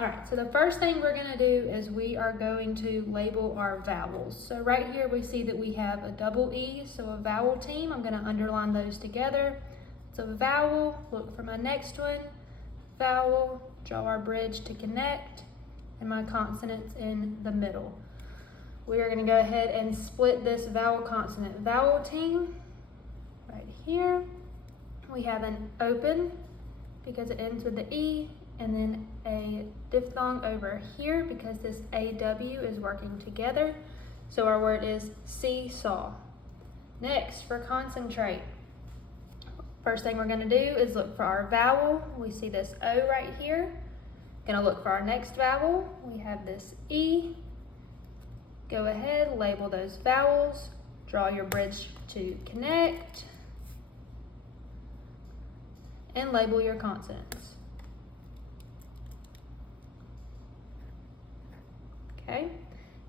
All right, so the first thing we're gonna do is we are going to label our vowels. So right here we see that we have a double E, so a vowel team. I'm gonna underline those together. So vowel, look for my next one, vowel, draw our bridge to connect, and my consonants in the middle. We are gonna go ahead and split this vowel consonant vowel team right here. We have an open because it ends with the E, and then a diphthong over here because this AW is working together. So our word is seesaw. Next, for concentrate. First thing we're gonna do is look for our vowel. We see this O right here. Gonna look for our next vowel. We have this E. Go ahead, label those vowels. Draw your bridge to connect. And label your consonants. Okay,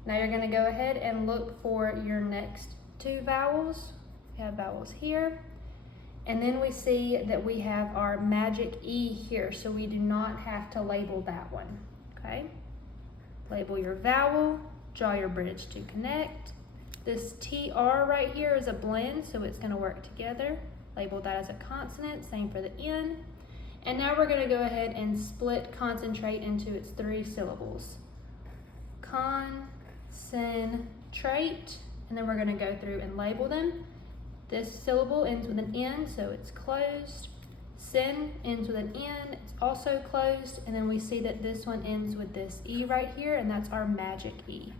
now you're gonna go ahead and look for your next two vowels. We have vowels here. And then we see that we have our magic E here, so we do not have to label that one, okay? Label your vowel, draw your bridge to connect. This TR right here is a blend, so it's gonna work together. Label that as a consonant, same for the N. And now we're gonna go ahead and split concentrate into its 3 syllables. Concentrate, and then we're gonna go through and label them. This syllable ends with an N, so it's closed. Sin ends with an N, it's also closed. And then we see that this one ends with this E right here, and that's our magic E.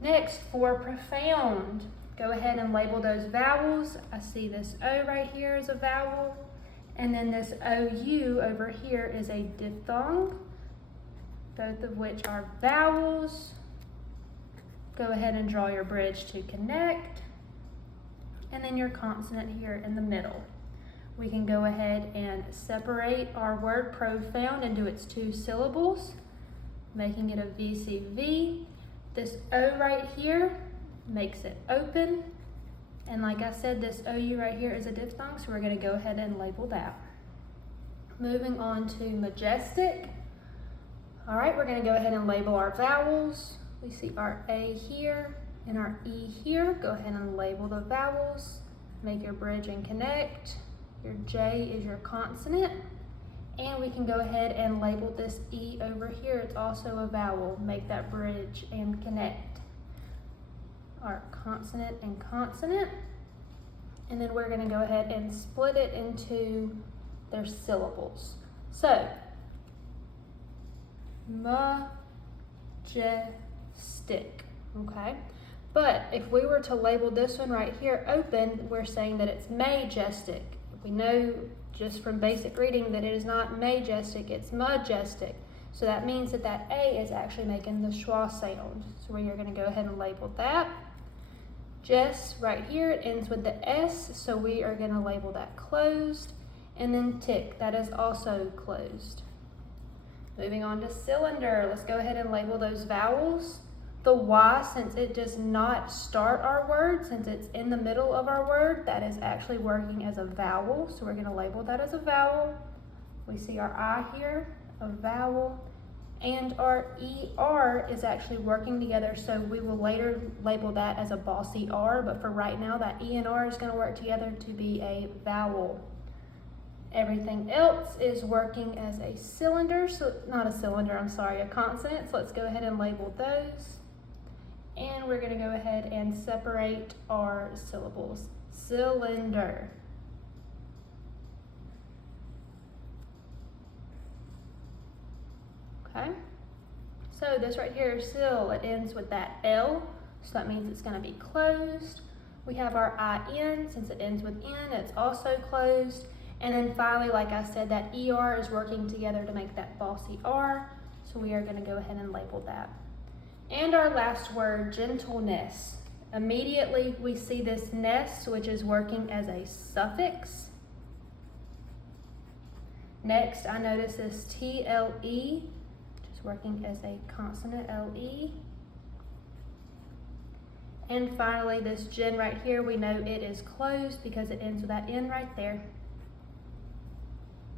Next, for profound, go ahead and label those vowels. I see this O right here is a vowel, and then this OU over here is a diphthong, both of which are vowels. Go ahead and draw your bridge to connect, and then your consonant here in the middle. We can go ahead and separate our word profound into its 2 syllables, making it a VCV. This O right here makes it open, and like I said, this OU right here is a diphthong, so we're gonna go ahead and label that. Moving on to majestic. All right, we're gonna go ahead and label our vowels. We see our A here and our E here. Go ahead and label the vowels. Make your bridge and connect. Your J is your consonant. And we can go ahead and label this E over here. It's also a vowel. Make that bridge and connect. Our consonant and consonant. And then we're gonna go ahead and split it into their syllables. So, majestic, okay? But if we were to label this one right here open, we're saying that it's majestic. We know just from basic reading that it is not majestic, it's majestic. So that means that that A is actually making the schwa sound. So we are gonna go ahead and label that. Jess right here, it ends with the S, so we are gonna label that closed. And then tick, that is also closed. Moving on to cylinder, let's go ahead and label those vowels. The Y, since it does not start our word, since it's in the middle of our word, that is actually working as a vowel. So we're gonna label that as a vowel. We see our I here, a vowel. And our ER is actually working together, so we will later label that as a bossy R, but for right now, that E and R is gonna work together to be a vowel. Everything else is working as a cylinder, so not a cylinder, I'm sorry, a consonant. So let's go ahead and label those. And we're gonna go ahead and separate our syllables. Cylinder. Okay, so this right here, syl, it ends with that L, so that means it's gonna be closed. We have our IN, since it ends with N, it's also closed. And then finally, like I said, that ER is working together to make that bossy R, so we are gonna go ahead and label that. And our last word, gentleness. Immediately we see this ness, which is working as a suffix. Next, I notice this TLE, which is working as a consonant LE. And finally, this gen right here, we know it is closed because it ends with that N right there.